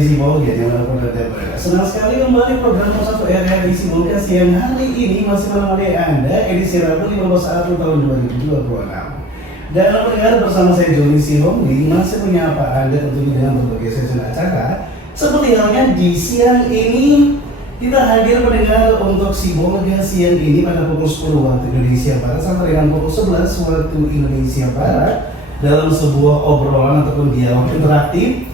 Sibolga yang melakukan berada. Senang sekali kembali program 1 RRI Sibolga siang hari ini masih menemani Anda edisi Rabu 15 April tahun 2026. Dan pendengar bersama saya Joni Sihongli masih menyapa Anda tentunya dengan berbagai sesi acara. Seperti halnya di siang ini kita hadir pendengar untuk Sibolga siang ini pada pukul 10 waktu Indonesia Barat sampai dengan pukul 11 waktu Indonesia Barat dalam sebuah obrolan ataupun dialog interaktif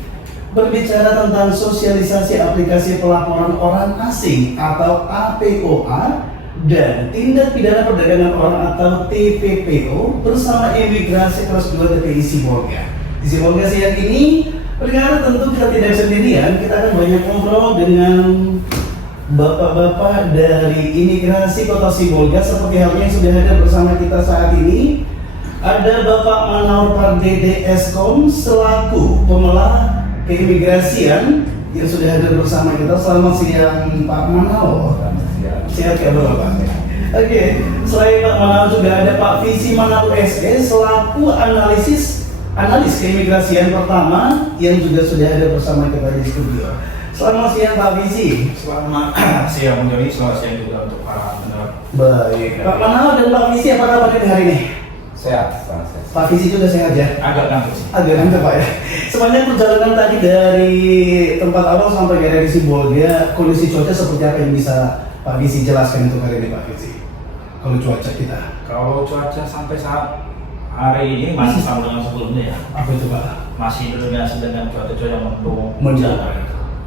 berbicara tentang sosialisasi aplikasi pelaporan orang asing atau APOA dan tindak pidana perdagangan orang atau TPPO bersama Imigrasi Kelas 2 TPI Sibolga. Di Sibolga siang ini, pendengar tentu kita tidak sendirian, kita akan banyak ngobrol dengan bapak-bapak dari Imigrasi Kota Sibolga seperti halnya yang sudah ada bersama kita saat ini. Ada Bapak Manaur Pardede Eskom selaku pemelah keimigrasian yang sudah hadir bersama kita. Selamat siang Pak Manaur. Sehat ya Bapak? Oke, selain Pak Manaur juga ada Pak Visi Manaur SE selaku analis keimigrasian pertama yang juga sudah ada bersama kita di studio. Selamat siang Pak Visi. Selamat siang Joni, selamat siang juga untuk para pendengar. Baik, Pak Manaur dan Pak Visi apa kabar hari ini? Sehat. Pak Visi juga sehat ya? Agak ngantuk sih. Agak ngantuk Pak ya. Sebenarnya perjalanan tadi dari tempat awal sampai ke daerah Sibolga, kondisi cuaca seperti apa yang bisa Pak Visi jelaskan untuk hari ini Pak Visi? Kalau cuaca kita? Kalau cuaca sampai saat hari ini masih sama dengan sebelumnya ya. Apa itu Pak? Masih dominasi dengan cuaca yang mendung.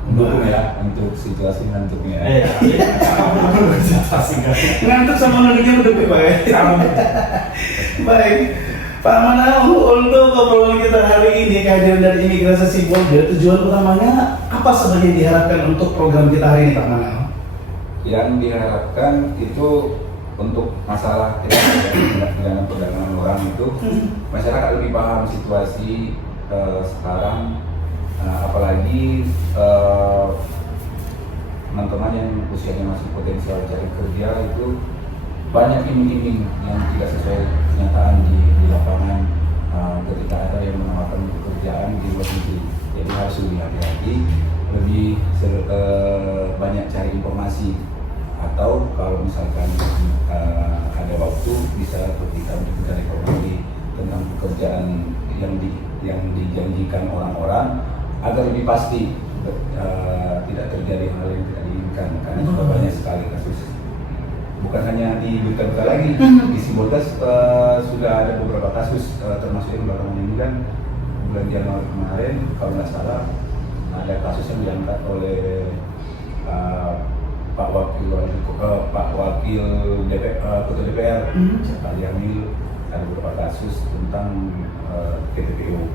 Mendukung ya untuk situasi ngantuknya. Iya. Ngantuk sama nunduknya mendukung Pak ya? Sama. Baik. Pak Manaur, untuk obrolan kita hari ini kehadiran dari Imigrasi Sibolga, tujuan utamanya apa sebenarnya yang diharapkan untuk program kita hari ini Pak Manaur? Yang diharapkan itu untuk masalah tindak perdagangan orang itu masyarakat lebih paham situasi sekarang, apalagi teman-teman yang usianya masih potensial cari kerja itu banyak iming-iming yang tidak sesuai kenyataan di lapangan ketika ada yang menawarkan pekerjaan di luar negeri. Jadi harus lebih hati-hati, lebih banyak cari informasi, atau kalau misalkan ada waktu bisa kita mencari informasi tentang pekerjaan yang dijanjikan orang-orang agar lebih pasti tidak terjadi hal yang tidak diinginkan, karena sudah banyak sekali kasus. Bukan hanya di Duta lagi, di Sibolga sudah ada beberapa kasus, termasuk yang belakangan ini kan bulan Januari kemarin, kalau nggak salah ada kasus yang diangkat oleh Pak Wakil Ketua DPR, Pak Yamil, ada beberapa kasus tentang TPPO.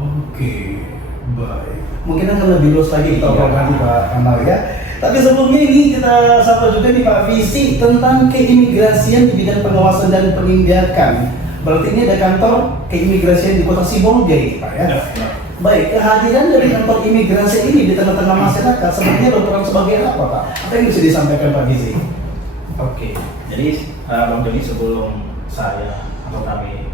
Oke, baik. Mungkin akan lebih luas lagi kita obrolkan Pak Amal ya. Tapi sebelumnya ini kita sapa juga nih Pak Visi tentang keimigrasian di bidang pengawasan dan penindakan. Berarti ini ada kantor keimigrasian di Kota Sibolga ini Pak ya? Baik, kehadiran dari kantor imigrasi ini di tengah-tengah masyarakat sebenarnya berperan sebagai apa Pak? Apa yang bisa disampaikan Pak Visi? Oke, jadi Bang Joni, sebelum saya atau kami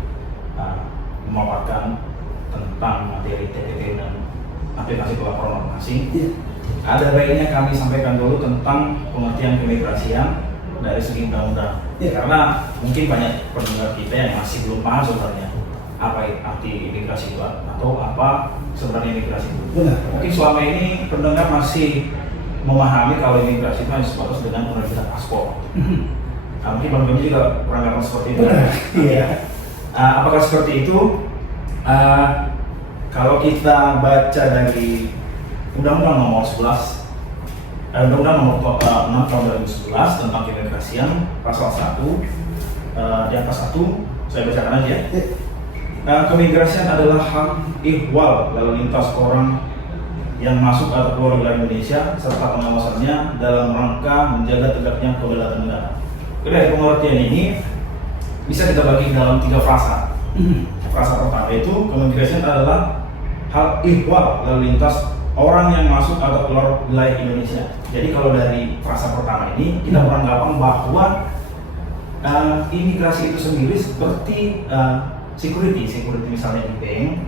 memaparkan tentang materi TPP dan aplikasi pelaporan orang asing, ada baiknya kami sampaikan dulu tentang pengertian keimigrasian dari segi undang-undang. Karena mungkin banyak pendengar kita yang masih belum paham sebenarnya apa arti imigrasi itu atau apa sebenarnya imigrasi itu. Mungkin selama ini pendengar masih memahami kalau imigrasi itu hanya sebatas dengan penerbitan paspor. Mungkin Bang Joni juga kurang paham seperti itu. Iya. Apakah seperti itu? Kalau kita baca dari Undang-Undang Nomor 11, Undang-Undang Nomor 6 Tahun 2011 tentang keimigrasian, Pasal 1, di atas 1, saya bacakan aja. Keimigrasian adalah hak ihwal lalu lintas orang yang masuk atau keluar wilayah Indonesia serta pengawasannya dalam rangka menjaga tegaknya kedaulatan negara. Dari pengertian ini bisa kita bagi dalam 3 frasa. Frasa pertama itu keimigrasian adalah hal ihwal lalu lintas orang yang masuk atau keluar wilayah Indonesia. Jadi kalau dari frasa pertama ini kita beranggapan bahwa imigrasi itu sendiri seperti security misalnya di bank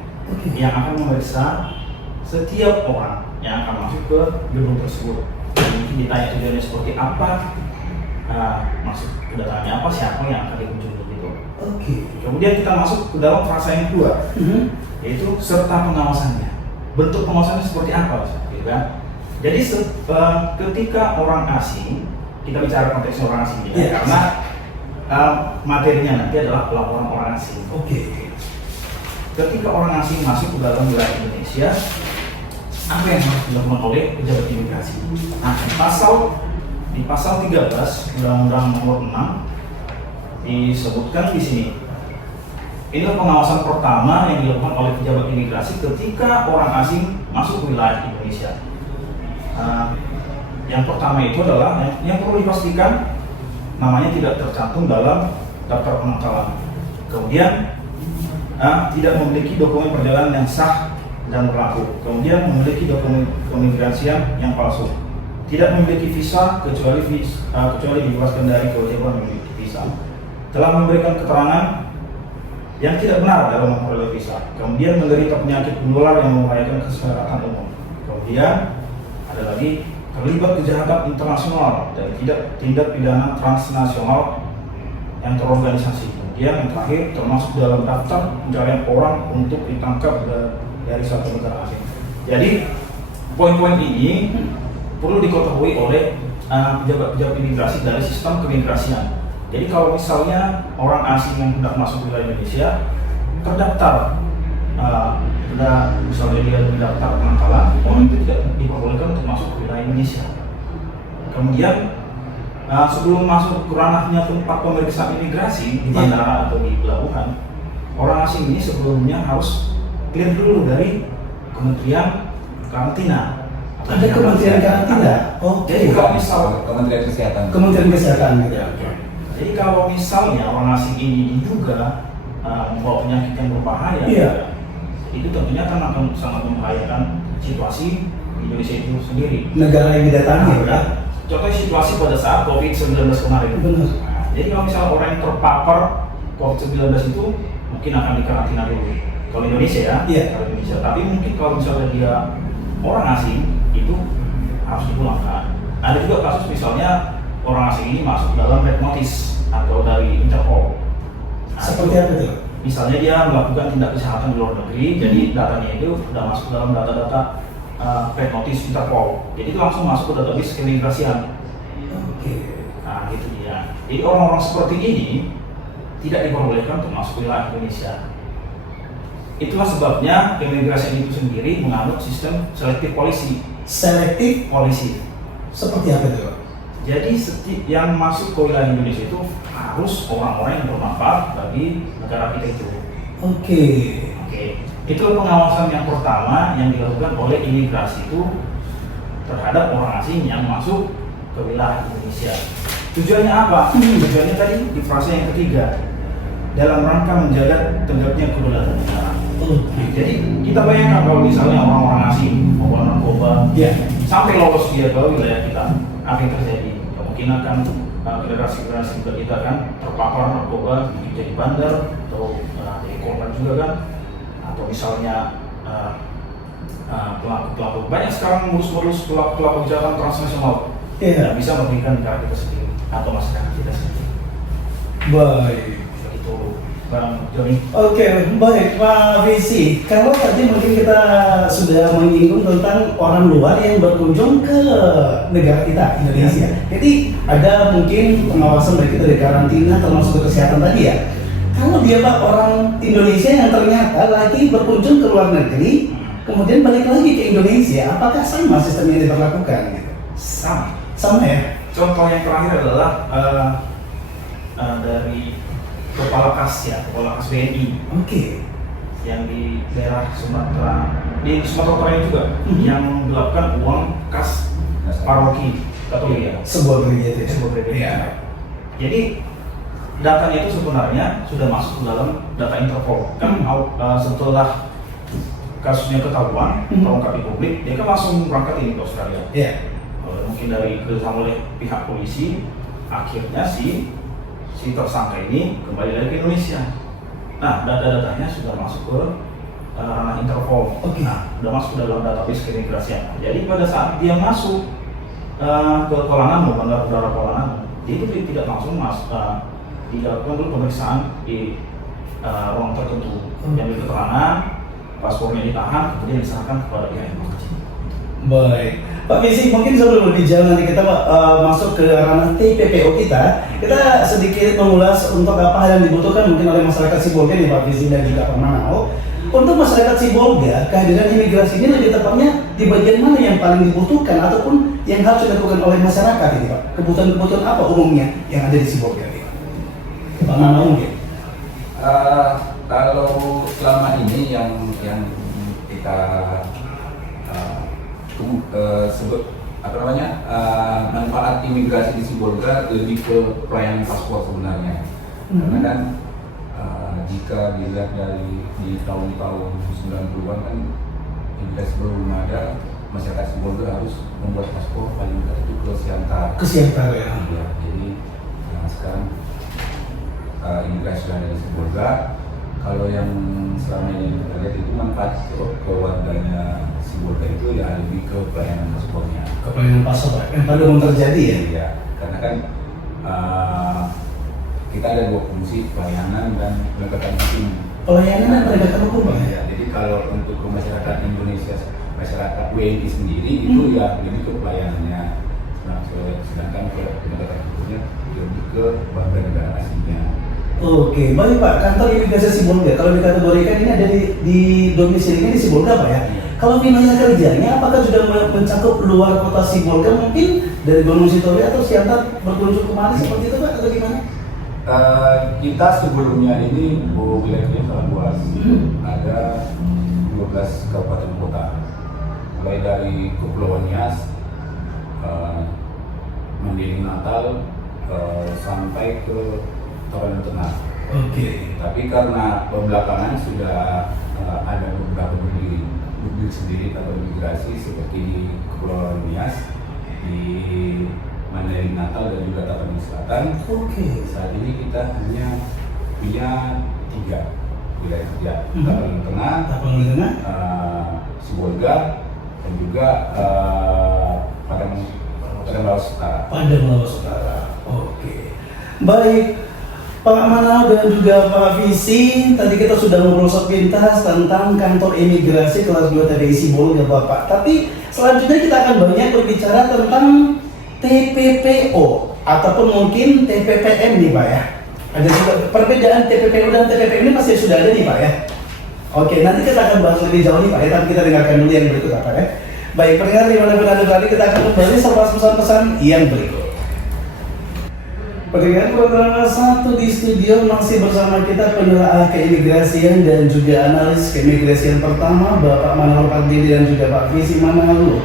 yang akan memeriksa setiap orang yang akan masuk ke gedung tersebut. Mungkin ditanya tujuannya seperti apa, maksud kedatangannya apa, siapa yang akan dikunjungi gitu. Oke. Kemudian kita masuk ke dalam fase yang kedua, yaitu serta pengawasannya. Bentuk pengawasannya seperti apa, gitu kan? Jadi ketika orang asing, kita bicara konteks orang asing ya, karena materinya nanti adalah pelaporan orang asing. Oke. Ketika orang asing masuk ke dalam wilayah Indonesia, apa yang harus dilakukan oleh pejabat imigrasi? Nah, di pasal 13 Undang-Undang Nomor 6 disebutkan di sini. Inilah pengawasan pertama yang dilakukan oleh pejabat imigrasi ketika orang asing masuk ke wilayah Indonesia. Yang pertama itu adalah yang perlu dipastikan namanya tidak tercantum dalam daftar penangkalan. Kemudian tidak memiliki dokumen perjalanan yang sah dan berlaku. Kemudian memiliki dokumen keimigrasian yang palsu. Tidak memiliki visa kecuali dibebaskan dari kewajiban memiliki visa. Telah memberikan keterangan yang tidak benar dalam memperoleh visa. Kemudian menderita penyakit menular yang membahayakan kesehatan umum. Kemudian ada lagi terlibat kejahatan internasional dan tindak pidana transnasional yang terorganisasi. Kemudian yang terakhir termasuk dalam daftar pencarian orang untuk ditangkap dari suatu negara asing. Jadi poin-poin ini perlu diketahui oleh pejabat-pejabat imigrasi dari sistem keimigrasian. Jadi kalau misalnya orang asing yang hendak masuk ke wilayah Indonesia terdaftar, misalnya dia mendaftar penangkalan, orang itu tidak diperbolehkan untuk masuk ke wilayah Indonesia. Kemudian sebelum masuk ke ranahnya tempat pemeriksaan imigrasi di bandara atau di pelabuhan, orang asing ini sebelumnya harus clear dulu dari Kementerian Karantina. Ada Kementerian Karantina. Oh, jadi kalau misal Kementerian Kesehatan. Kementerian Kesehatan gitu. Jadi kalau misalnya orang asing ini diduga membawa penyakit yang berbahaya, itu tentunya akan sangat membahayakan situasi Indonesia itu sendiri. Negara yang didatangi, ya. Contoh situasi pada saat COVID-19 kemarin. Benar. Jadi kalau misalnya orang yang terpapar COVID-19 itu mungkin akan dikarantina dulu. Kalau Indonesia ya, kalau Indonesia. Tapi mungkin kalau misalnya dia orang asing itu harus dipulangkan. Ada juga kasus misalnya orang asing ini masuk dalam red notice atau dari Interpol. Seperti apa itu? Misalnya dia melakukan tindak kejahatan di luar negeri, jadi datanya itu sudah masuk dalam data-data red notice Interpol. Jadi itu langsung masuk ke database keimigrasian. Oke. Nah, gitu dia. Jadi orang-orang seperti ini tidak diperbolehkan untuk masuk ke wilayah Indonesia. Itulah sebabnya keimigrasian itu sendiri menganut sistem selektif polisi. Selektif polisi. Seperti apa itu? Jadi setiap yang masuk ke wilayah Indonesia itu harus orang-orang yang bermanfaat bagi negara kita itu. Oke. Itu pengawasan yang pertama yang dilakukan oleh imigrasi itu terhadap orang asing yang masuk ke wilayah Indonesia. Tujuannya apa? Tujuannya tadi di fase yang ketiga, dalam rangka menjaga tegaknya kedaulatan negara. Jadi kita bayangkan kalau misalnya orang-orang asing membawa narkoba, sampai lolos dia ke wilayah kita, apa yang terjadi? Kemungkinan kan generasi-generasi muda kita kan terpapar narkoba, jadi bandar atau jadi korban juga kan, atau misalnya pelaku-pelaku banyak sekarang modus-modus pelaku kejahatan transnasional yang bisa merugikan negara kita sendiri atau masyarakat kita sendiri. Baik. Begitu, Bang Joni. Oke, baik Pak Visi. Kalau tadi mungkin kita sudah menyinggung tentang orang luar yang berkunjung ke negara kita, Indonesia. Jadi ada mungkin pengawasan baik itu dari karantina termasuk ke kesehatan tadi ya. Kalau dia Pak orang Indonesia yang ternyata lagi berkunjung ke luar negeri, kemudian balik lagi ke Indonesia, apakah sama sistem yang diberlakukan? Sama ya? Contoh yang terakhir adalah dari Kepala Kas BNI. Yang di daerah Sumatera, di Sumatera Utara juga yang melakukan uang kas paroki Katolik ya. Sebuah gereja. Ya. Jadi datanya itu sebenarnya sudah masuk ke dalam data Interpol. Kan setelah kasusnya ketahuan, terungkap di publik, dia kan langsung berangkat ini ke Australia. Mungkin dari kerjasama oleh pihak polisi, akhirnya si tersangka ini kembali lagi ke Indonesia. Nah, data-datanya sudah masuk ke ranah Interpol. Oke. Nah, udah masuk dalam database keimigrasian. Jadi pada saat dia masuk ke Kuala Namu, Bandar Udara Kuala Namu, dia itu tidak langsung dilakukan dulu pemeriksaan di ruang tertentu, diambil keterangan, paspornya ditahan, kemudian diserahkan kepada pihak yang bekerja. Baik, Pak Visi, mungkin sebelum lebih jauh nanti kita masuk ke ranah TPPO kita sedikit mengulas untuk apa hal yang dibutuhkan mungkin oleh masyarakat Sibolga nih Pak Visi dan juga Pak Manao. Untuk masyarakat Sibolga, kehadiran imigrasi ini lebih tepatnya di bagian mana yang paling dibutuhkan ataupun yang harus dilakukan oleh masyarakat ini Pak? Kebutuhan-kebutuhan apa umumnya yang ada di Sibolga ini? Pak Manao mungkin? Kalau selama ini yang kita sebut manfaat imigrasi di Sibolga lebih ke pelayanan paspor sebenarnya. Karena kan jika dilihat dari di tahun-tahun 90-an kan imigrasi belum ada, masyarakat Sibolga harus membuat paspor paling dekat itu ke Siantar. Ke Siantar ya. Ya, jadi sekarang imigrasi sudah ada di Sibolga. Kalau yang selama ini kita lihat itu manfaat ke warganya Sibolga itu ya lebih ke pelayanan paspornya. Ke pelayanan paspor yang pada belum terjadi ya? Iya, karena kan kita ada dua fungsi, pelayanan dan penegakan hukum. Pelayanan dan penegakan hukum Pak? Ya, jadi kalau untuk ke masyarakat Indonesia, masyarakat WNI sendiri itu ya lebih ke pelayanannya. Sedangkan ke penegakan hukumnya lebih ke warga negara asingnya. Oke, baik Pak. Kantor imigrasi Sibolga, kalau dikategorikan ini ada di domisilinya di Sibolga Pak ya? Kalau wilayah kerjanya, apakah sudah mencakup luar kota Sibolga mungkin dari Gunung Sitoli atau Siantar berkunjung kemana seperti itu Pak atau gimana? Kita sebelumnya ini wilayahnya sangat luas, ada 12 kabupaten kota, mulai dari Kepulauan Nias, Mandiri Natal, sampai ke Toraja Tengah. Oke. Tapi karena belakangan sudah ada beberapa berdiri sendiri atau imigrasi seperti di Kepulauan Nias, di Mandailing Natal dan juga Tapanuli Selatan. Oke. Saat ini kita hanya punya 3 wilayah kerja, Tapanuli Tengah, Sibolga, dan juga Padang Lawas Utara. Padang Lawas Utara. Oke. Baik. Pak Manao dan juga Pak Visi, tadi kita sudah ngobrol sepintas tentang kantor imigrasi kelas 2 TPI Sibolga Bapak. Tapi selanjutnya kita akan banyak berbicara tentang TPPO ataupun mungkin TPPM nih Pak ya. Ada juga perbedaan TPPO dan TPPM ini masih sudah ada nih Pak ya. Oke, nanti kita akan bahas lebih jauh nih Pak ya, tapi kita dengarkan dulu yang berikut apa ya. Baik, pendengar dimanapun Anda berada, kita akan kembali setelah pesan-pesan yang berikut. Pendengar program 1 di studio masih bersama kita penelaah keimigrasian dan juga analis keimigrasian pertama Bapak Manao Pardede dan juga Pak Visi Manao.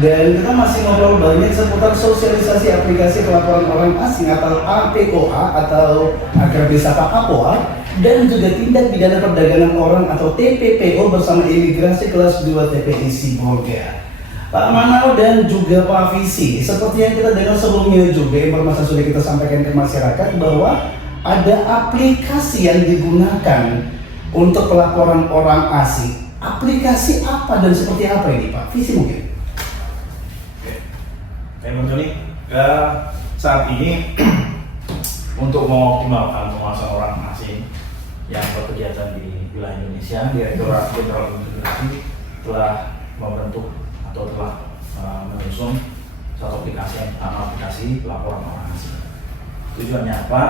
Dan kita masih ngobrol banyak seputar sosialisasi aplikasi pelaporan orang asing atau APOA atau akrab disapa APOA dan juga tindak pidana perdagangan orang atau TPPO bersama imigrasi kelas 2 TPI Sibolga. Pak Manao dan juga Pak Visi, seperti yang kita dengar sebelumnya juga informasi sudah kita sampaikan ke masyarakat bahwa ada aplikasi yang digunakan untuk pelaporan orang asing. Aplikasi apa dan seperti apa ini Pak Visi mungkin? Oke, Bang Joni, saat ini untuk mengoptimalkan penguasaan orang asing yang berkegiatan di wilayah Indonesia, Direktorat Jenderal Imigrasi telah membentuk atau telah menyusun satu aplikasi yang pertama, aplikasi pelaporan orang asing. Tujuannya apa?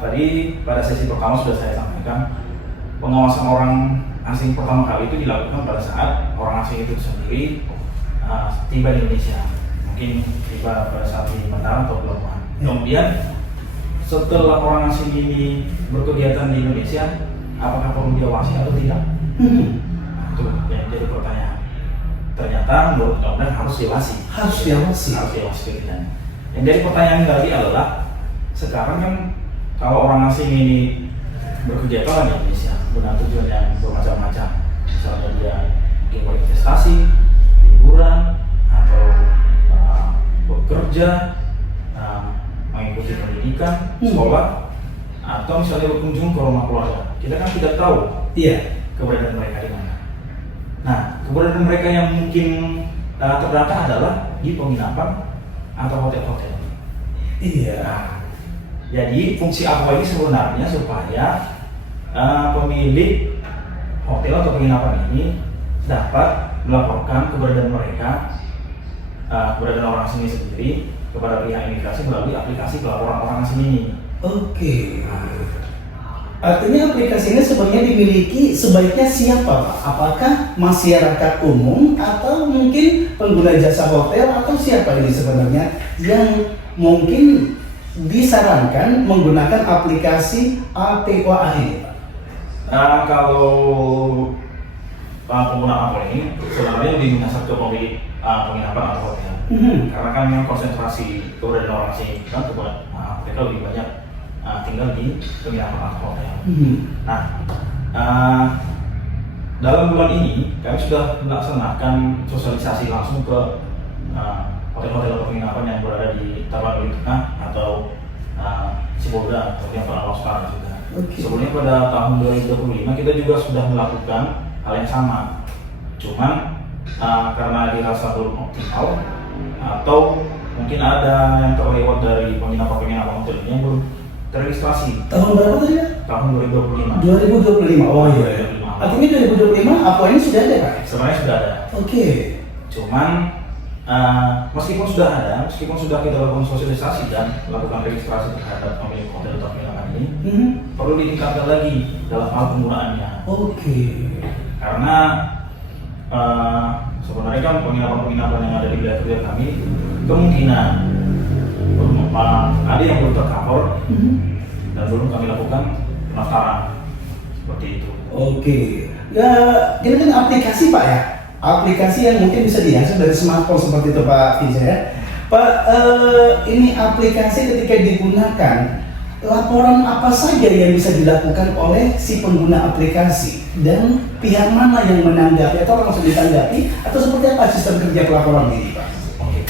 Tadi pada sesi pertama sudah saya sampaikan, pengawasan orang asing pertama kali itu dilakukan pada saat orang asing itu sendiri tiba di Indonesia, mungkin tiba pada saat di bandara atau pelabuhan. Kemudian setelah orang asing ini berkegiatan di Indonesia, apakah perlu diawasi atau tidak? Nah, itu yang jadi pertanyaan. Ternyata menurut undang-undang harus diawasi. Harus diawasi. Harus diawasi kegiatan. Yang jadi pertanyaan tadi adalah, sekarang kan kalau orang asing ini berkegiatan di Indonesia dengan tujuan yang bermacam-macam, misalnya dia mungkin berinvestasi, liburan, atau bekerja, mengikuti pendidikan, sekolah, atau misalnya berkunjung ke rumah keluarga. Kita kan tidak tahu. Iya. keberadaan mereka di mana. Nah, keberadaan mereka yang mungkin terdata adalah di penginapan atau hotel-hotel. Iya. Nah, jadi fungsi Aqua ini sebenarnya supaya pemilik hotel atau penginapan ini dapat melaporkan keberadaan mereka, keberadaan orang asing ini sendiri kepada pihak imigrasi melalui aplikasi pelaporan orang asing ini. Oke. Artinya aplikasi ini sebenarnya dimiliki sebaiknya siapa, Pak? Apakah masyarakat umum atau mungkin pengguna jasa hotel atau siapa ini sebenarnya yang mungkin disarankan menggunakan aplikasi APOA ini, Pak? Kalau pengguna Aqua ini sebenarnya lebih menyasar ke pemilik penginapan atau hotel. Karena kan yang konsentrasi keberadaan orang asing kan mereka lebih banyak tinggal di penginapan atau hotel. Nah, dalam bulan ini kami sudah melaksanakan sosialisasi langsung ke hotel-hotel atau penginapan yang berada di Tapanuli Tengah atau Sibolga atau yang Pernah Sekarang juga. Sebelumnya pada tahun 2025 kita juga sudah melakukan hal yang sama. Cuman karena dirasa belum optimal atau mungkin ada yang terlewat dari penginapan hotel ini yang belum terregistrasi. Tahun berapa tadi, Pak? Tahun 2025. 2025. Oh iya. Artinya 2025 apa ini sudah ada, Pak? Sebenarnya sudah ada. Oke. Cuman meskipun sudah kita lakukan sosialisasi dan melakukan registrasi terhadap pemilik hotel atau penginapan ini, perlu ditingkatkan lagi dalam hal penggunaannya. Oke. Karena sebenarnya kan penginapan-penginapan yang ada di wilayah kerja kami kemungkinan ada yang belum tercover dan belum kami lakukan pendaftaran seperti itu. Oke. Ya, ini kan aplikasi, Pak, ya. Aplikasi yang mungkin bisa diakses dari smartphone seperti itu, Pak Fiza, ya. Pak, ini aplikasi ketika digunakan, laporan apa saja yang bisa dilakukan oleh si pengguna aplikasi dan pihak mana yang menanggapi atau langsung ditanggapi atau seperti apa sistem kerja pelaporan ini, Pak? Oke.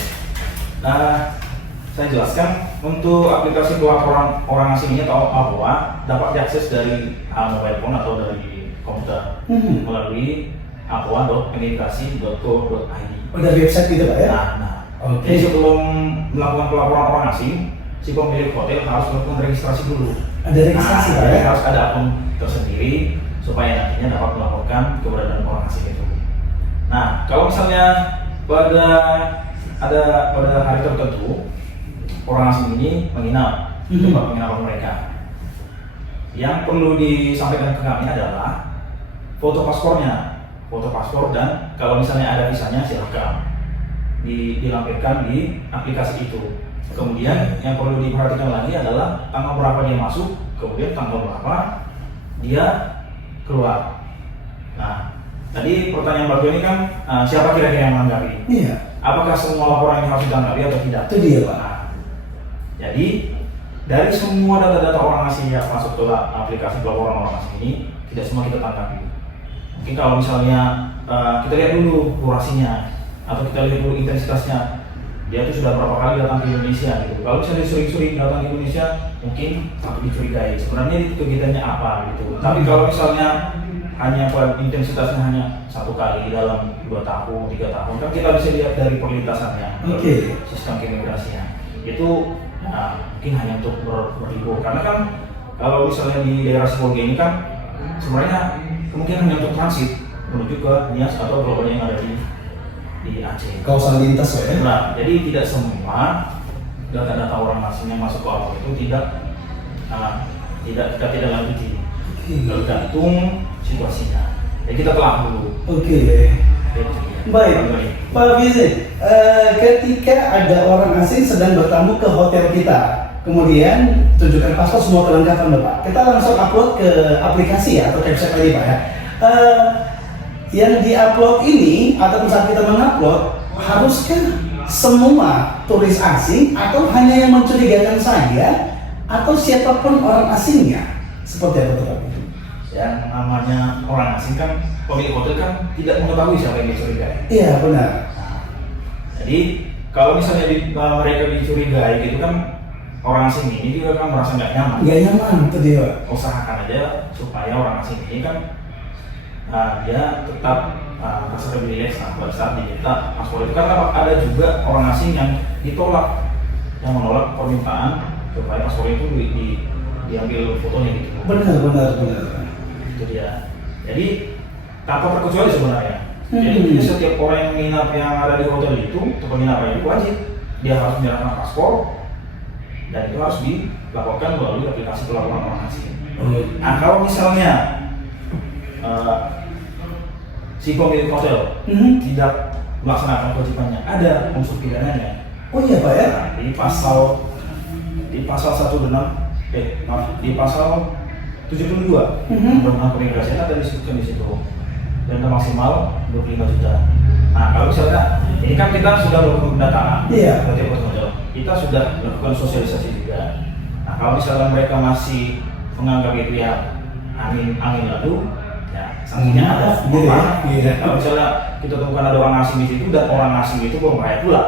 Saya jelaskan untuk aplikasi pelaporan orang asing ini atau APOA dapat diakses dari mobile phone atau dari komputer melalui apoa.imigrasi.co.id. Udah website gitu, Pak, ya? Oke. Jadi sebelum melakukan pelaporan orang asing, si pemilik hotel harus melakukan registrasi dulu. Ada registrasi, Pak, ya? Harus ada akun tersendiri supaya nantinya dapat melaporkan keberadaan orang asing itu. Nah, kalau misalnya pada hari tertentu orang asing ini menginap di tempat penginapan mereka, yang perlu disampaikan ke kami adalah foto paspor dan kalau misalnya ada visanya silakan dilampirkan di aplikasi itu. Kemudian yang perlu diperhatikan lagi adalah tanggal berapa dia masuk, kemudian tanggal berapa dia keluar. Nah, tadi pertanyaan Bapak ini kan siapa kira-kira yang menanggapi? Iya. Apakah semua laporan ini harus ditanggapi atau tidak? Itu dia, Pak. Nah, jadi dari semua data-data orang asing yang masuk ke aplikasi pelaporan orang asing ini tidak semua kita tanggapi. Mungkin kalau misalnya kita lihat dulu durasinya atau kita lihat dulu intensitasnya, dia itu sudah berapa kali datang ke Indonesia gitu. Kalau misalnya sering-sering datang ke Indonesia, mungkin patut dicurigai. Sebenarnya itu kegiatannya apa gitu. Tapi kalau misalnya hanya intensitasnya hanya 1 kali dalam 2 tahun, 3 tahun, kan kita bisa lihat dari perlintasannya, sistem keimigrasinya. Itu mungkin hanya untuk berlibur. Karena kan kalau misalnya di daerah Sibolga ini kan sebenarnya kemungkinan hanya untuk transit menuju ke Nias atau Pulau yang ada di Aceh. Kawasan lintas, Pak, ya? Nah, jadi tidak semua data-data orang asing yang masuk ke Aqua itu kita tidak lanjuti. Tergantung situasinya. Jadi kita telah dulu. Oke. Baik, Pak Fiza, ketika ada orang asing sedang bertamu ke hotel kita, kemudian tunjukkan paspor semua kelengkapan, Bapak. Kita langsung upload ke aplikasi ya atau website tadi, Pak, ya. Yang diupload ini atau saat kita mengupload, haruskah semua turis asing atau hanya yang mencurigakan saja atau siapapun orang asingnya? Seperti apa, Pak? Yang namanya orang asing kan pemilik hotel kan tidak mengetahui siapa yang dicurigai. Iya, benar. Nah, jadi kalau misalnya mereka dicurigai gitu kan, orang asing ini juga kan merasa nggak nyaman. Nggak nyaman, itu dia. Usahakan aja supaya orang asing ini kan dia tetap merasa lebih rileks pada saat diminta paspor itu, karena ada juga orang asing yang menolak permintaan supaya paspor itu diambil fotonya gitu. Benar. Itu dia. Jadi tanpa terkecuali sebenarnya. Jadi setiap orang yang menginap yang ada di hotel itu, atau penginapan itu wajib dia harus menyerahkan paspor, dan itu harus dilaporkan melalui aplikasi pelaporan orang asing. Nah, kalau misalnya si pemilik hotel tidak melaksanakan kewajibannya, ada unsur pidananya. Oh iya Pak ya? Nah, di pasal 16 di pasal 72 Undang-Undang Keimigrasian ada disebutkan di situ, denda maksimal 25 juta. Nah, kalau misalnya ini kan kita sudah melakukan pendataan, berarti hotel kita sudah melakukan sosialisasi juga. Nah, kalau misalnya mereka masih menganggap itu ya angin lalu, ya sanksinya ada. Kalau misalnya kita temukan ada orang asing di situ dan orang asing itu berbayar pula,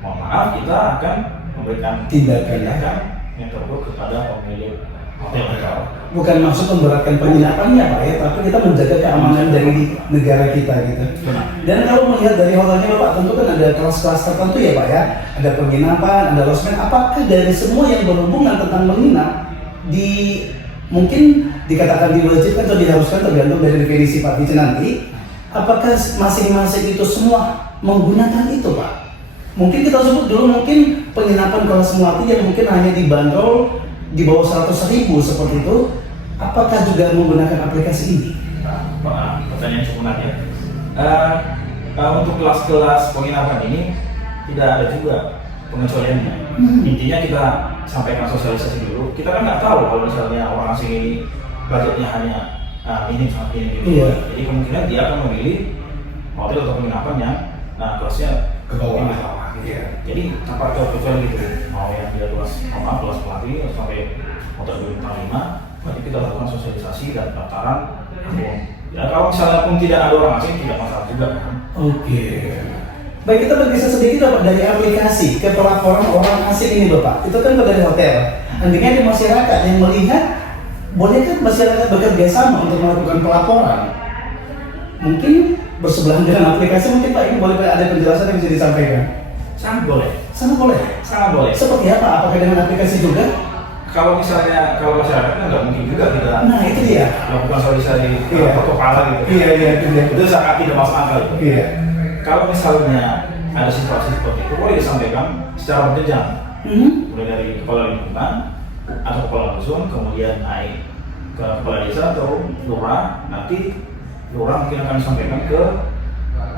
mohon maaf, kita akan memberikan tindakan yang terukur kepada pemilik hotel. Bukan maksud memberatkan penginapannya Pak ya, tapi kita menjaga keamanan dari negara kita gitu. Dan kalau melihat dari hotelnya Bapak, tentu kan ada kelas-kelas tertentu ya Pak ya. Ada penginapan, ada losmen. Apakah dari semua yang berhubungan tentang menginap mungkin dikatakan diwajibkan atau diharuskan tergantung dari definisi Pak Tice nanti, apakah masing-masing itu semua menggunakan itu Pak? Mungkin kita sebut dulu mungkin penginapan kelas melati yang mungkin hanya dibanderol di bawah 100.000 seperti itu, apakah juga menggunakan aplikasi ini? Pertanyaan cukup menarik. Untuk kelas-kelas penginapan ini tidak ada juga pengecualiannya. Intinya kita sampaikan sosialisasi dulu. Kita kan nggak tahu kalau misalnya orang asing ini budgetnya hanya sangat minim gitu. Jadi kemungkinan dia akan memilih hotel atau penginapan yang kelasnya ke bawah. Jadi tanpa terkecuali gitu. Mau yang dia kelas pelatih sampai hotel bintang 5, berarti kita lakukan sosialisasi dan pendaftaran. Ya kalau misalnya pun tidak ada orang asing, tidak masalah juga kan. Baik, kita bergeser sedikit Bapak dari aplikasi ke pelaporan orang asing ini Bapak. Itu kan dari hotel. Andainya di masyarakat yang melihat, bolehkah masyarakat bekerja sama untuk melakukan pelaporan? Mungkin bersebelahan dengan aplikasi, mungkin Pak ini boleh ada penjelasan yang bisa disampaikan? Sangat boleh. Sangat boleh. Seperti apa? Apakah dengan aplikasi juga? Kalau masyarakat kan nggak mungkin juga kita. Nah itu dia. Lakukan sosialisasi foto kepala gitu. Itu sangat tidak masuk akal itu. Kalau misalnya ada situasi seperti itu, boleh disampaikan secara berjenjang. Mulai dari kepala lingkungan atau kepala dusun, kemudian naik ke kepala desa atau lurah. Nanti lurah mungkin akan disampaikan ke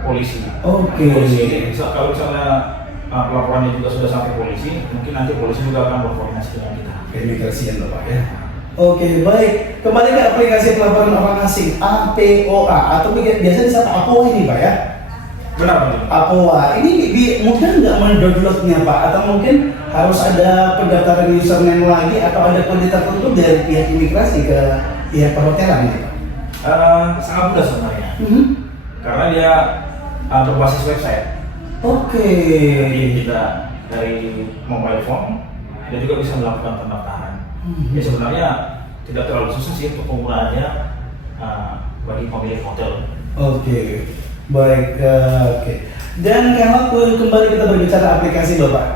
polisi. Polisi. Kalau misalnya pelaporannya juga sudah sampai polisi, mungkin nanti polisi juga akan berkoordinasi dengan kita. Imigrasian Bapak ya. Baik. Kembali ke aplikasi pelaporan orang asing APOA atau biasa disapa APOA ini Pak ya. Benar. APOA ini mudah nggak mendownloadnya Pak? Atau mungkin harus ada pendaftaran username lagi atau ada kode tertentu dari pihak imigrasi ke pihak perhotelan ini Pak? Sangat mudah sebenarnya. Karena dia berbasis website. Jadi kita dari mobile phone, dia juga bisa melakukan pendaftaran. Ya sebenarnya tidak terlalu susah sih untuk penggunaannya bagi pemilik hotel. Baik. Dan kalau kembali kita berbicara aplikasi Bapak,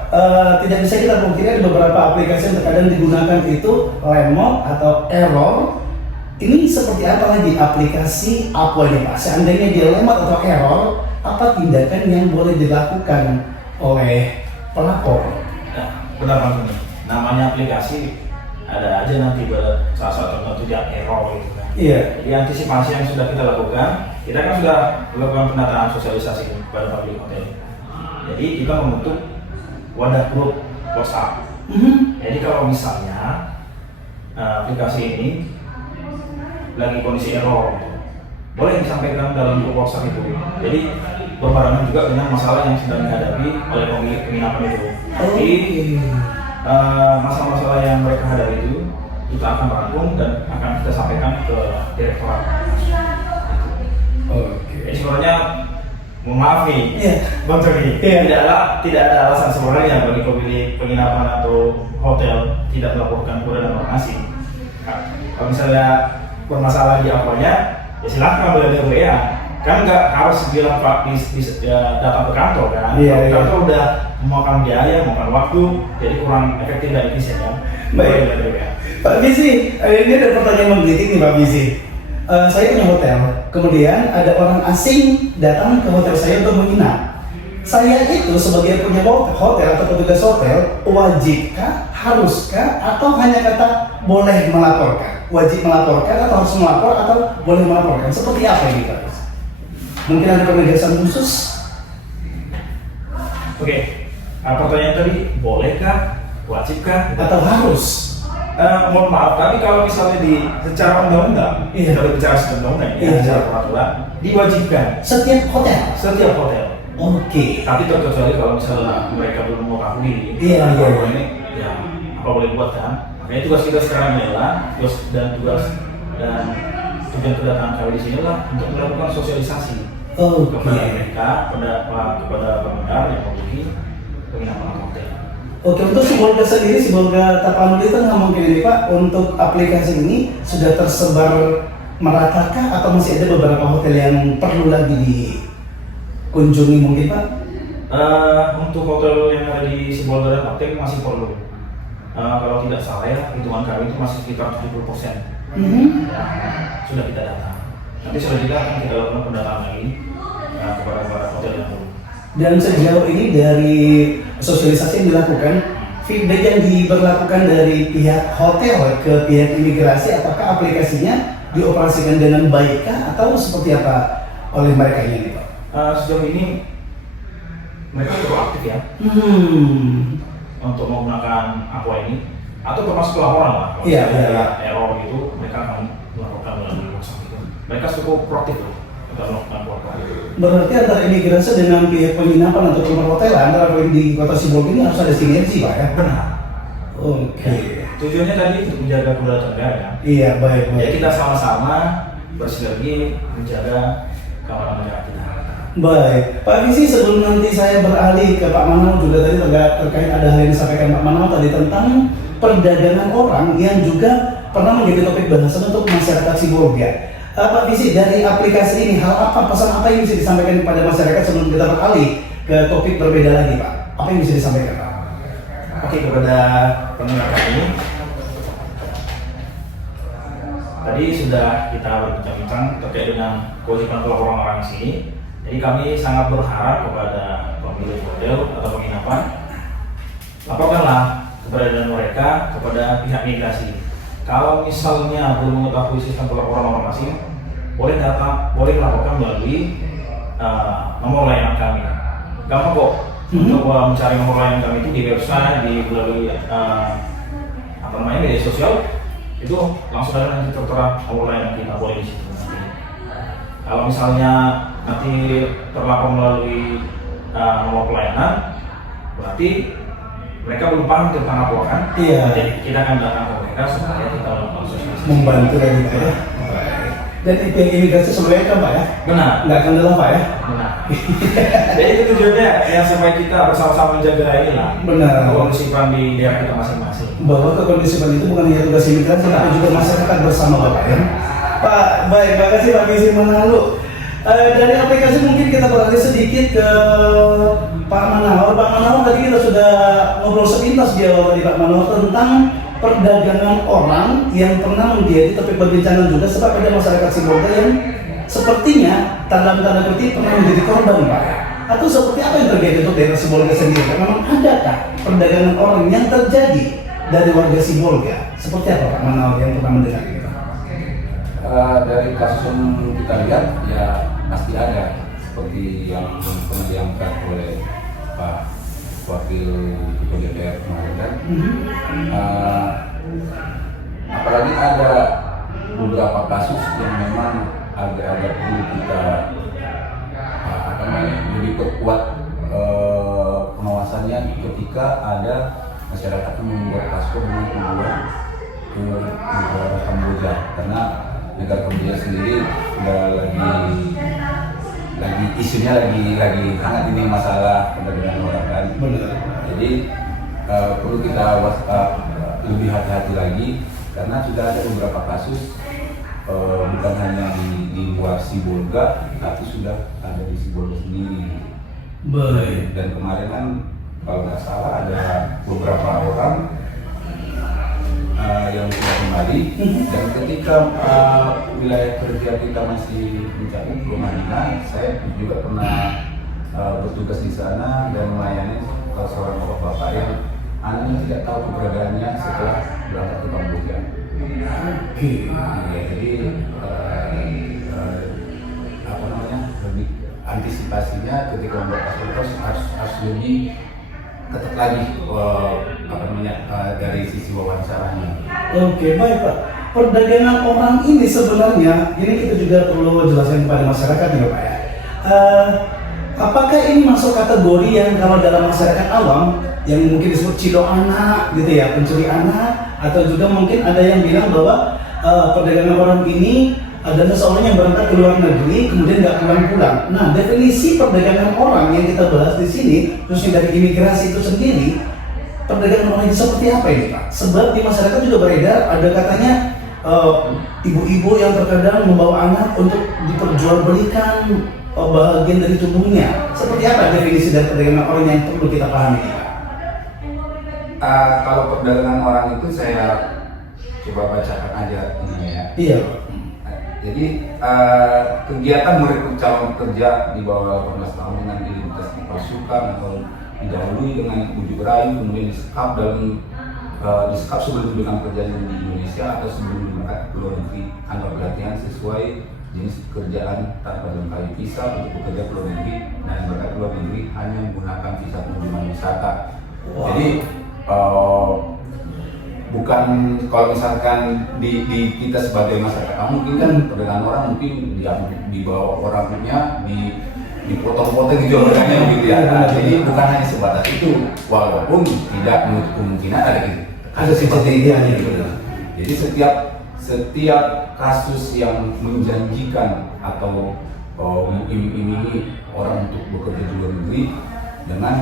tidak bisa kita pungkiri ada beberapa aplikasi yang terkadang digunakan itu lemot atau error. Ini seperti apa lagi aplikasi apa ini Pak? Seandainya dia lemot atau error, apa tindakan yang boleh dilakukan oleh pelapor? Benar Pak. Namanya aplikasi ada aja nanti saat tertentu dia error gitu kan. Jadi antisipasi yang sudah kita lakukan, kita kan sudah melakukan penataan sosialisasi pada pemilik hotel. Jadi kita membentuk wadah grup WhatsApp. Jadi kalau misalnya aplikasi ini lagi kondisi error, boleh disampaikan dalam grup WhatsApp itu. Jadi berbarengan juga dengan masalah yang sedang dihadapi oleh pemilik penginapan itu. Jadi masalah-masalah yang mereka hadapi itu kita akan rangkum dan akan kita sampaikan ke direktorat. Jadi sebenarnya mohon maaf nih, Bang Joni, tidak ada alasan sebenarnya bagi pemilik penginapan atau hotel tidak melaporkan keberadaan orang asing. Kalau misalnya bermasalah di apanya, ya silakan boleh ada WA. Kan nggak harus bilang Pak datang ke kantor kan. Iya, Kantor udah memakan biaya, memakan waktu, jadi kurang efektif dan efisien kan. Baik. Boleh ada WA. Pak Visi, ini ada pertanyaan menggelitik nih Pak Visi. Saya punya hotel, kemudian ada orang asing datang ke hotel saya untuk menginap. Saya itu sebagai punya hotel atau petugas hotel, wajibkah, haruskah, atau hanya kata boleh melaporkan? Wajib melaporkan atau harus melapor atau boleh melaporkan? Seperti apa ini Pak? Mungkin ada penegasan khusus? Oke, pertanyaan tadi, bolehkah, wajibkah, Atau harus? mohon maaf, tapi kalau misalnya secara undang-undang, Iya. kalau bicara secara undang-undang, Iya. secara peraturan, diwajibkan Setiap hotel? setiap hotel. Oke. Tapi terkecuali kalau misalnya mereka belum mengetahui, Iya, iya. ini, ya apa boleh buat kan? Makanya tugas kita sekarang adalah tugas dan tujuan kedatangan kami di sini adalah untuk melakukan sosialisasi kepada mereka, kepada pengendara yang memiliki penginapan hotel. Oke, untuk Sibolga sendiri, Sibolga Tapanuli itu nggak mungkin ini Pak, untuk aplikasi ini sudah tersebar meratakah atau masih ada beberapa hotel yang perlu lagi dikunjungi mungkin Pak? Untuk hotel yang ada di Sibolga dan Aptek masih perlu. Kalau tidak salah ya, hitungan kami itu masih sekitar 70% ya, sudah kita data. Nanti sudah akan kita lakukan pendataan lagi kepada para hotel yang perlu. Dan sejauh ini dari sosialisasi yang dilakukan, feedback yang diberlakukan dari pihak hotel ke pihak imigrasi, apakah aplikasinya dioperasikan dengan baikkah atau seperti apa oleh mereka ini Pak? Sejauh ini mereka cukup aktif ya untuk menggunakan aqua ini, atau termasuk laporan lah. Kalau Iya, misalnya iya. ada error gitu, mereka akan melaporkan melalui WhatsApp itu. Mereka cukup proaktif loh untuk melakukan laporan. Berarti antara imigrasi dengan pihak penginapan atau perhotelan antara di kota Sibolga ini harus ada sinergi Pak ya? Benar. Oke. Tujuannya tadi untuk menjaga kedaulatan negara ya. Iya, baik. Jadi kita sama-sama bersinergi menjaga keamanan negara kita. Baik, Pak Visi, sebelum nanti saya beralih ke Pak Manau, juga tadi terkait ada hal yang disampaikan Pak Manau tadi tentang perdagangan orang yang juga pernah menjadi topik bahasan untuk masyarakat Sibolga. Pak Visi, dari aplikasi ini hal apa, pesan apa yang bisa disampaikan kepada masyarakat sebelum kita beralih ke topik berbeda lagi Pak? Apa yang bisa disampaikan Pak? Oke, kepada pendengar kami, tadi sudah kita berbincang-bincang terkait dengan kewajiban pelaporan orang di sini. Jadi kami sangat berharap kepada pemilik hotel atau penginapan, laporkanlah keberadaan mereka kepada pihak migrasi. Kalau misalnya belum mengetahui sistem pelaporan orang asing, boleh melaporkan melalui nomor layanan kami. Gampang kok untuk mencari nomor layanan kami itu di website, melalui media sosial, itu langsung ada nanti tertera nomor layanan kita, boleh di situ. Kalau misalnya nanti terlapor melalui nomor pelayanan, berarti mereka belum paham tentang apa kan? Iya. Jadi kita akan datang ke mereka supaya kita melakukan sosialisasi. Membantu dari Pak ya? Dan pihak imigrasi sebenarnya kan Pak ya? Benar. Nggak akan lelah Pak ya? Benar. Jadi itu tujuannya yang supaya kita bersama-sama menjaga inilah. Benar. Kondisipan di daerah kita masing-masing. Bahwa kekondisian itu bukan hanya tugas imigrasi, tapi juga masyarakat bersama Bapak ya. Pak, baik, terima kasih Pak Visi Manalo. Dari aplikasi mungkin kita beralih sedikit ke Pak Manawar. Pak Manawar, tadi kita sudah ngobrol sepintas di awal tadi Pak Manawar tentang perdagangan orang yang pernah menjadi topik perbincangan juga, sebab ada masyarakat Sibolga yang sepertinya dalam tanda kutip pernah menjadi korban Pak. Atau seperti apa yang terjadi untuk daerah Sibolga sendiri? Memang adakah perdagangan orang yang terjadi dari warga Sibolga? Seperti apa Pak Manawar yang pernah mendengar ini? Dari kasus yang kita lihat ya pasti ada, seperti yang pernah diangkat oleh Pak Wakil Ketua DPR kemarin kan. Apalagi ada beberapa kasus yang memang agak perlu kita lebih perkuat pengawasannya ketika ada masyarakat yang membuat paspor dengan tujuan ke negara Kamboja, karena negara Kamboja sendiri lagi isunya lagi hangat ini masalah perdagangan orang kan. Benar. Jadi perlu kita lebih hati-hati lagi, karena sudah ada beberapa kasus bukan hanya di luar Sibolga, tapi sudah ada di Sibolga sendiri. Baik. Dan kemarin kan kalau nggak salah ada beberapa orang yang sudah kembali, dan ketika wilayah kerja kita masih mencakup Madinah, saya juga pernah bertugas di sana dan melayani seorang bapak-bapak yang anaknya tidak tahu keberadaannya setelah berangkat ke Kamboja. Oke. Ya, jadi lebih antisipasinya ketika membuat paspor harus lebih ketat lagi dari sisi wawancaranya. Oke, baik Pak. Perdagangan orang ini sebenarnya, ini kita juga perlu jelaskan kepada masyarakat ya Pak ya. Apakah ini masuk kategori yang kalau dalam masyarakat awam yang mungkin disebut cido anak gitu ya, pencuri anak, atau juga mungkin ada yang bilang bahwa perdagangan orang ini adalah seseorang yang berangkat ke luar negeri kemudian nggak pulang-pulang. Nah, definisi perdagangan orang yang kita bahas di sini, khususnya dari imigrasi itu sendiri, perdagangan orang ini seperti apa ini Pak? Sebab di masyarakat juga beredar ada katanya ibu-ibu yang terkadang membawa anak untuk diperjualbelikan bagian dari tubuhnya. Seperti apa definisi dari perdagangan orang yang perlu kita pahami Pak? Kalau perdagangan orang itu saya coba bacakan aja ini ya. Iya. Jadi kegiatan merekrut calon pekerja di bawah 18 tahun dengan identitas dipalsukan atau didahului dengan ujuk rayu, kemudian disekap disekap sebelum diberikan pekerjaan di Indonesia atau sebelum berangkat ke luar negeri tanpa pelatihan sesuai jenis pekerjaan tanpa dilengkapi visa untuk bekerja ke luar negeri dan berangkat ke luar negeri hanya menggunakan visa kunjungan wisata. Wow. Jadi bukan kalau misalkan di kita sebagai masyarakat mungkin kan perdagangan orang mungkin dibawa orangnya dipotong-potong gitu orangnya gitu ya. Nah, jadi bukan hanya sebatas itu, walaupun tidak menutup kemungkinan ada seperti ini gitu. Jadi setiap kasus yang menjanjikan atau mengiming-imingi orang untuk bekerja di luar negeri dengan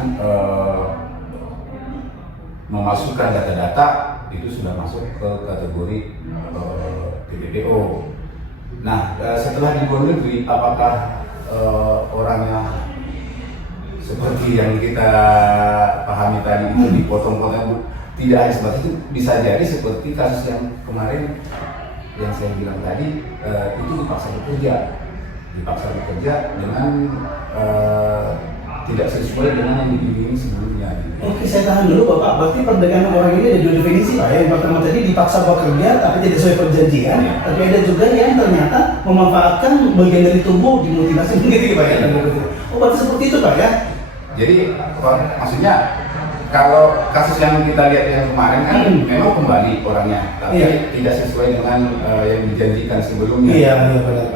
memasukkan data-data itu sudah masuk ke kategori TPPO. Nah, setelah di luar negeri, apakah orangnya seperti yang kita pahami tadi itu dipotong-potong? Tidak hanya seperti itu, bisa jadi seperti kasus yang kemarin yang saya bilang tadi, itu dipaksa bekerja dengan tidak sesuai dengan yang dibimbing sebelumnya. Oke, saya tahan dulu Bapak. Berarti perdagangan orang ini ada dua definisi Pak. Yang pertama tadi dipaksa bekerja tapi tidak sesuai perjanjian. Tapi ada juga yang ternyata memanfaatkan bagian dari tubuh dimutilasi begitu Pak ya. Oh, berarti seperti itu Pak ya. Jadi maksudnya kalau kasus yang kita lihat yang kemarin kan memang kembali orangnya, tapi tidak sesuai dengan yang dijanjikan sebelumnya. Iya, benar.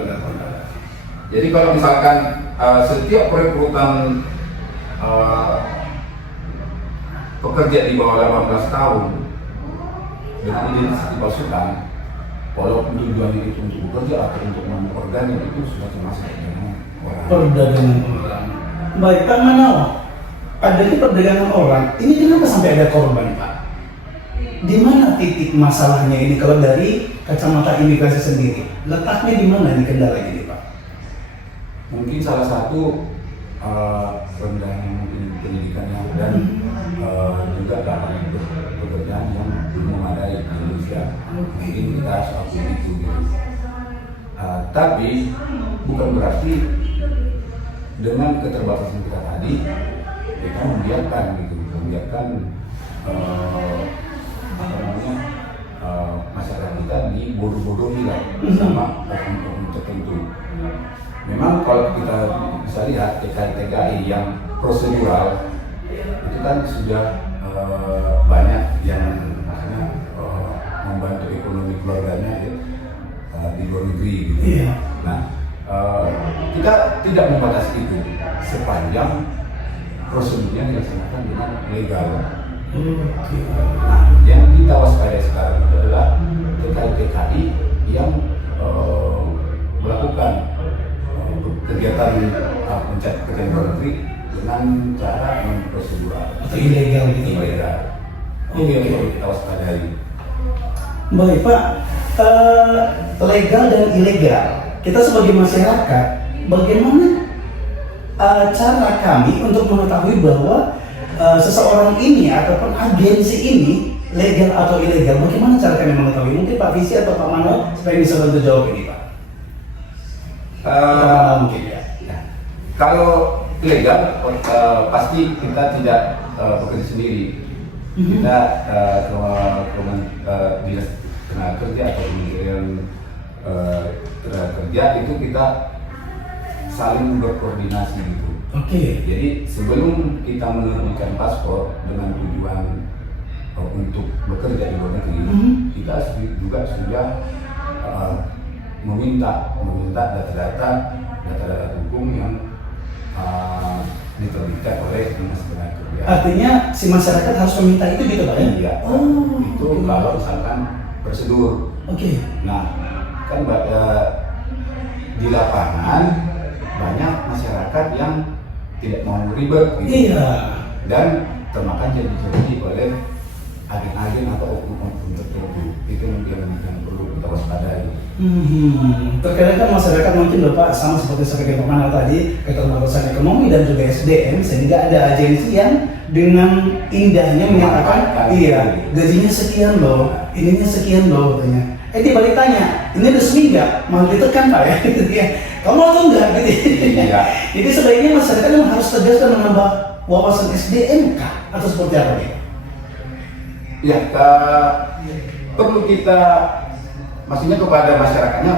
Jadi kalau misalkan setiap perekrutan pekerja di bawah 18 tahun dengan identitas dipalsukan, walaupun tujuannya itu untuk bekerja atau untuk menambah organnya, itu sudah termasuk perdagangan orang. Baik, Pak Manawa, adanya perdagangan orang, ini kenapa sampai ada korban Pak? Di mana titik masalahnya ini kalau dari kacamata imigrasi sendiri? Letaknya di mana ini kendala ini Pak? Mungkin salah satu rendahnya mungkin pendidikannya dan juga lapangan pekerjaan yang belum memadai di Indonesia. Mungkin kita harus akui itu gitu. Tapi bukan berarti dengan keterbatasan kita tadi kita membiarkan masyarakat kita dibodoh-bodohi lah sama oknum-oknum tertentu. Memang kalau kita bisa lihat TKI yang prosedural itu kan sudah banyak yang membantu ekonomi keluarganya ya, di luar negeri gitu. Iya. Nah, kita tidak membatasi itu sepanjang prosedurnya dilaksanakan dengan legal. Nah, yang kita waspadai sekarang itu adalah TKI yang melakukan kegiatan mencari kerja di luar negeri dengan cara prosedural Atau ilegal gitu. Ilegal. Itu yang perlu kita waspadai. Baik Pak, legal dan ilegal. Kita sebagai masyarakat, bagaimana cara kami untuk mengetahui bahwa seseorang ini ataupun agensi ini legal atau ilegal? Bagaimana cara kami mengetahui? Mungkin Pak Visi atau Pak Mano supaya bisa bantu jawab ini, Pak. Mungkin ya. Kalau legal, pasti kita tidak bekerja sendiri. Kita dinas tenaga kerja atau kementerian tenaga kerja itu kita saling berkoordinasi gitu. Oke. Jadi sebelum kita menerbitkan paspor dengan tujuan untuk bekerja di luar negeri, kita juga sudah meminta data-data hukum yang diterbitkan oleh dinas tenaga kerja. Artinya si masyarakat harus meminta itu gitu, Pak ya? Iya. Oh, itu kalau misalkan prosedur. Oke. Nah, kan di lapangan banyak masyarakat yang tidak mau ribet gitu. Iya. Dan termakan janji-janji oleh agen-agen atau oknum-oknum tertentu. Itu mungkin yang perlu kita waspadai. Terkadang kan masyarakat mungkin Bapak sama seperti sampaikan Pak Mano tadi, keterbatasan ekonomi dan juga SDM, sehingga ada agensi yang dengan indahnya menyatakan, iya gajinya sekian loh, ininya sekian loh katanya. Dia balik tanya, ini resmi nggak? Mau ditekan Pak ya? Gitu ya. Kamu atau enggak? Gitu. Iya. Jadi sebaiknya masyarakat memang harus tegas dan menambah wawasan SDM kah? Atau seperti apa nih? Ya, perlu kita, maksudnya kepada masyarakatnya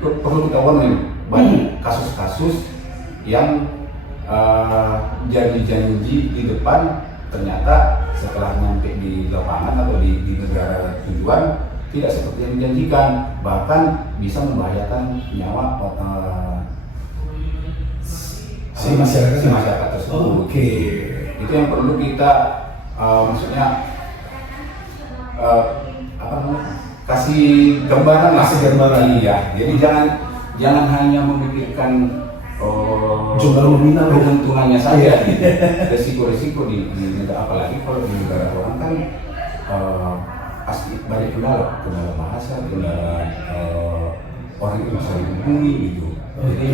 perlu kita warning banyak kasus-kasus yang janji-janji di depan ternyata setelah nyampe di lapangan atau di negara tujuan tidak seperti yang dijanjikan, bahkan bisa membahayakan nyawa si masyarakat tersebut. Oke. Itu yang perlu kita maksudnya apa namanya, kasih gambaran lah. Kasih gambaran. Iya. Jadi jangan hanya memikirkan jumlah nominal keuntungannya saja. Gitu. Resiko-resiko di negara, apalagi kalau di negara orang kan pasti banyak kendala bahasa, kendala orang itu bisa dihubungi gitu. Jadi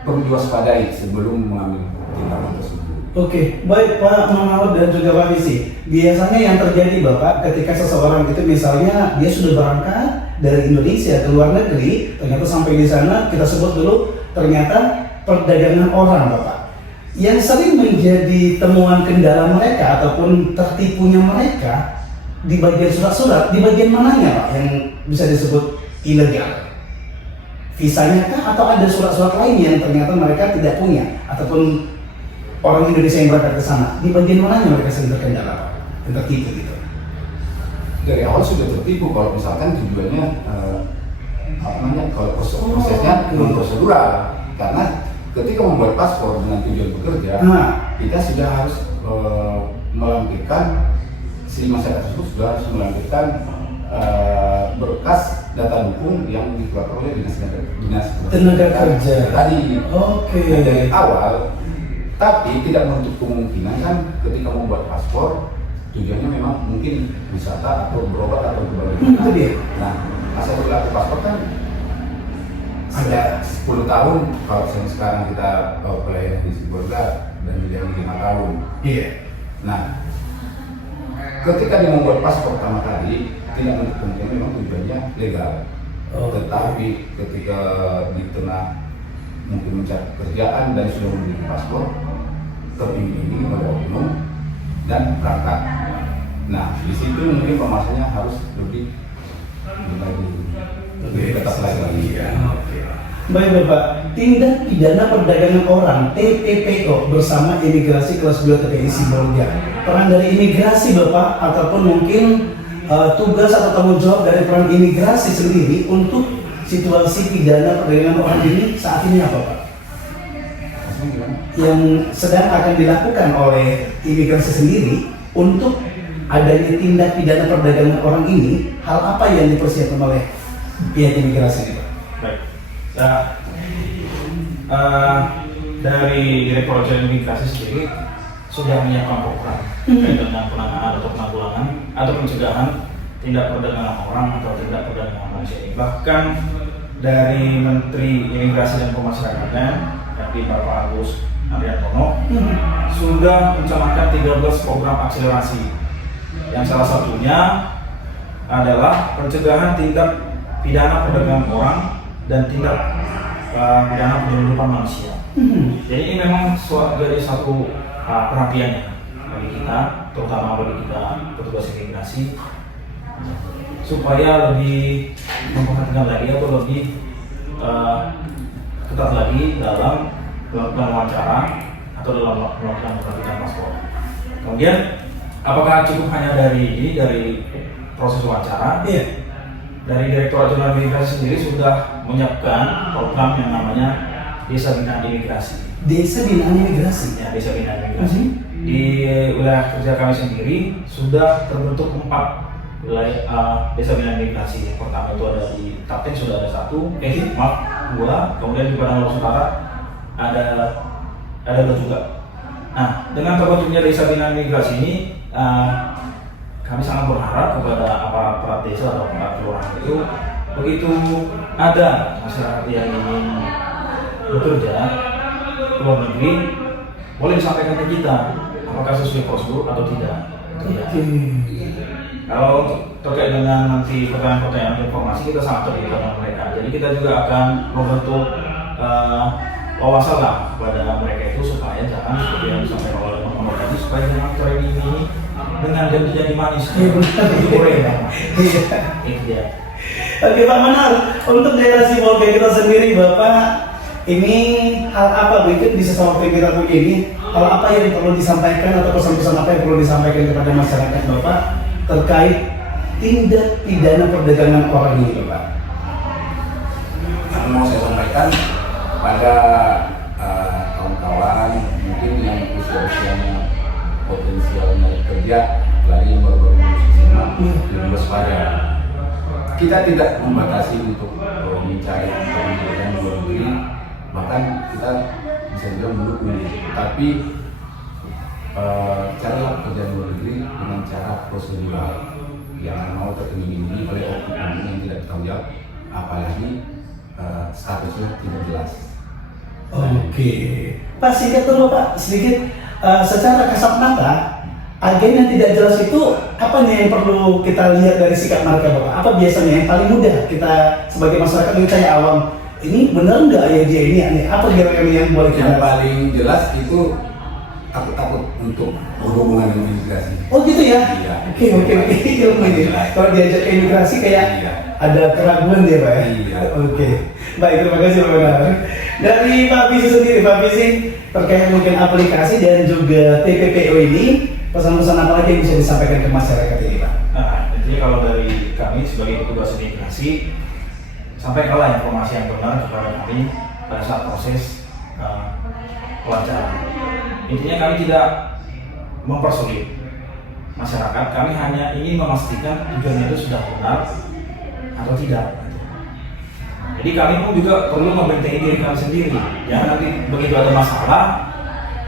perlu diwaspadai sebelum mengambil tindakan tersebut. Oke, baik Pak Mano dan juga Pak Visi. Biasanya yang terjadi Bapak ketika seseorang itu misalnya dia sudah berangkat dari Indonesia ke luar negeri, ternyata sampai di sana kita sebut dulu ternyata perdagangan orang Bapak. Yang sering menjadi temuan kendala mereka ataupun tertipunya mereka di bagian surat-surat, di bagian mananya Pak yang bisa disebut ilegal? Visanya kah atau ada surat-surat lain yang ternyata mereka tidak punya ataupun orang Indonesia yang berangkat ke sana, di bagian mananya mereka sering terkendala Pak? Yang tertipu gitu. Dari awal sudah tertipu kalau misalkan tujuannya apa namanya, kalau prosesnya non prosedural, karena ketika membuat paspor dengan tujuan bekerja, kita sudah harus melampirkan, si masyarakat tersebut sudah harus melampirkan berkas data dukung yang dikeluarkan oleh dinas tenaga kerja tadi. Oke. Nah, dari awal, tapi tidak menutup kemungkinan kan ketika membuat paspor tujuannya memang mungkin wisata atau berobat atau berbagai Itu dia. Nah, masa berlaku paspor kan ada 10 tahun. Kalau sekarang kita pelayanan di Sibolga dan menjadi 5 tahun. Iya. Nah, ketika dia membuat paspor pertama kali tidak menutup kemungkinan memang tujuannya legal. Tetapi ketika di tengah mungkin mencari pekerjaan dan sudah memiliki paspor, teriming-iming pada oknum dan berangkat. Nah, di situ mungkin pemasarannya harus lebih ketat lagi. Baik Bapak, tindak pidana perdagangan orang (TPPO) bersama imigrasi kelas 2 TPI Sibolga. Peran dari imigrasi Bapak ataupun mungkin tugas atau tanggung jawab dari peran imigrasi sendiri untuk situasi pidana perdagangan orang ini saat ini apa Pak? Yang sedang akan dilakukan oleh imigrasi sendiri untuk adanya tindak pidana perdagangan orang ini, hal apa yang dipersiapkan oleh pihak imigrasi ini Pak? Baik. Nah, dari Direktorat Jenderal Imigrasi sendiri sudah menyiapkan program terkait dengan penanganan atau penanggulangan atau pencegahan tindak perdagangan orang atau tindak perdagangan manusia ini. Bahkan dari Menteri Imigrasi dan Pemasyarakatan, yakni Bapak Agus Andriantono, sudah mencanangkan 13 program akselerasi, yang salah satunya adalah pencegahan tindak pidana perdagangan orang dan tindak pidana penyelundupan manusia. Jadi ini memang jadi satu perhatian bagi kita, terutama bagi kita petugas imigrasi, supaya lebih memperhatikan lagi atau lebih ketat lagi dalam melakukan wawancara atau dalam melakukan penelitian paspor. Kemudian, apakah cukup hanya dari proses wawancara? Iya. Dari Direktorat Jenderal Imigrasi sendiri sudah menyiapkan program yang namanya Desa Binaan Imigrasi. Desa Binaan Imigrasi. Ya, Desa Binaan Imigrasi. Di wilayah kerja kami sendiri sudah terbentuk 4 wilayah Desa Binaan Imigrasi. Yang pertama itu ada di Tapten sudah ada 2, kemudian di Padang Lawas Utara ada 2 juga. Nah, dengan terbentuknya Desa Binaan Imigrasi ini, kami sangat berharap kepada aparat desa atau aparat kelurahan itu, begitu ada masyarakat yang ingin bekerja ke luar negeri, boleh disampaikan ke kita apakah sesuai prosedur atau tidak. Kalau terkait dengan nanti pertanyaan-pertanyaan informasi, kita sangat terbuka dengan mereka. Jadi kita juga akan membentuk wawasan lah kepada mereka itu, supaya jangan seperti yang disampaikan oleh Pak tadi, supaya jangan trading ini dengan janji-janji manis itu boleh ya. Itu dia. Oke Pak Manar, untuk daerah Sibolga kita sendiri Bapak, ini hal apa berikut bisa sampai kita ini, hal apa yang perlu disampaikan atau pesan-pesan apa yang perlu disampaikan kepada masyarakat Bapak terkait tindak pidana perdagangan orang ini Bapak? Yang mau saya sampaikan pada kawan-kawan mungkin yang usia-usianya potensialnya kerja, lagi yang baru-baru lulus SMA, lebih waspada. Kita tidak membatasi untuk mencari pekerjaan di luar negeri, bahkan kita bisa bilang mendukung. Tapi carilah pekerjaan luar negeri dengan cara prosedural, jangan mau terkendali oleh oknum yang tidak bertanggung jawab, apalagi statusnya tidak jelas. Oke, Pak singkat dulu Pak, sedikit secara kasat mata agen yang tidak jelas itu apa nih yang perlu kita lihat dari sikap mereka Bapak? Apa biasanya yang paling mudah kita sebagai masyarakat kita yang awam, ini benar nggak ya dia ini? Apa kira-kira yang boleh kita? Yang paling jelas itu takut untuk berhubungan dengan imigrasi. Oh gitu ya? Iya. Oke. Ilmu ini. Kalau diajak ke imigrasi kayak Iya. ada keraguan dia Pak ya? Iya. Oke. Baik, terima kasih Pak Benar. Dari Pak Visi sendiri, Pak Visi terkait mungkin aplikasi dan juga TPPO ini, pesan-pesan apa lagi yang bisa disampaikan ke masyarakat ini Pak? Nah, intinya kalau dari kami sebagai petugas imigrasi, sampaikanlah informasi yang benar kepada kami pada saat proses wawancara. Intinya kami tidak mempersulit masyarakat, kami hanya ingin memastikan tujuannya itu sudah benar atau tidak. Jadi kami pun juga perlu membentengi diri kami sendiri. Jangan nanti begitu ada masalah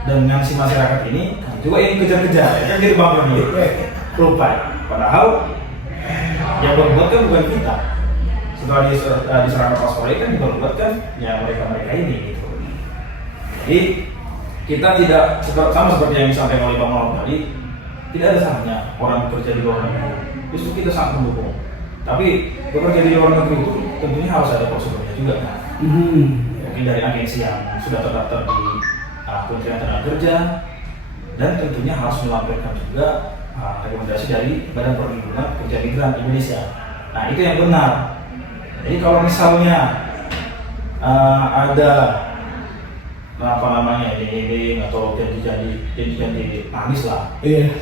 dengan si masyarakat ini, kami juga ingin kejar-kejar, kan jadi bangga nih. Lupa. Padahal yang berbuat kan bukan kita. Setelah diserahkan paspor kan juga berbuat kan ya mereka ini gitu. Jadi kita tidak sama seperti yang disampaikan oleh Bang Maulana tadi, tidak ada salahnya orang bekerja di luar negeri. Justru kita sangat mendukung. Tapi bekerja di luar negeri itu tentunya harus ada prosedurnya juga kan. Mungkin dari agensi yang sudah terdaftar di Kementerian Tenaga dan tentunya harus melampirkan juga rekomendasi dari Badan Perlindungan Pekerja Migran Indonesia. Nah itu yang benar. Jadi kalau misalnya ada ini atau janji manis lah,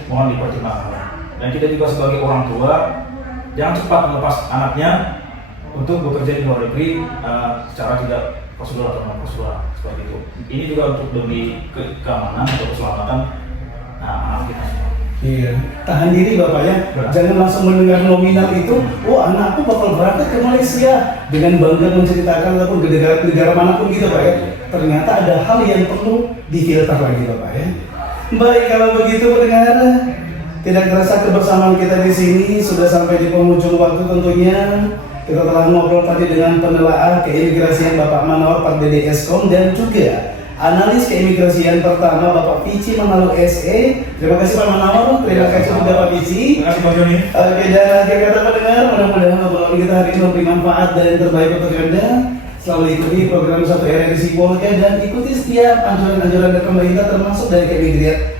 mohon dipertimbangkan. Dan kita juga sebagai orang tua jangan cepat melepas anaknya untuk bekerja di luar negeri secara tidak prosedur atau non prosedur seperti itu. Ini juga untuk demi keamanan atau keselamatan anak kita semua. Iya, tahan diri Bapak ya. Jangan langsung mendengar nominal itu, oh anakku bakal berangkat ke Malaysia, dengan bangga menceritakan ataupun ke negara manapun gitu Pak ya. Ternyata ada hal yang perlu difilter lagi Bapak ya. Baik, kalau begitu pendengar, tidak terasa kebersamaan kita di sini sudah sampai di penghujung waktu tentunya. Kita telah ngobrol tadi dengan penelaah keimigrasian Bapak Manaor Pak Dede Eskom dan juga analis keimigrasian pertama Bapak Pici Manalu SE. Terima kasih Pak Manaor, terima kasih juga Pak Pici. Terima kasih Pak Joni. Oke, dan akhir kata pendengar, mudah-mudahan obrolan kita hari ini memberi manfaat dan yang terbaik untuk Anda. Selalu ikuti program Satu Era di Sibolga dan ikuti setiap anjuran-anjuran dari pemerintah termasuk dari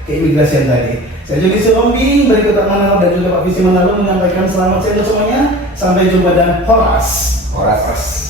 keimigrasian tadi. Saya Joni Siombi, berikut Pak Manaor dan juga Pak Pici Manalu menyampaikan selamat siang untuk semuanya. Sampai jumpa dan horas. Horas.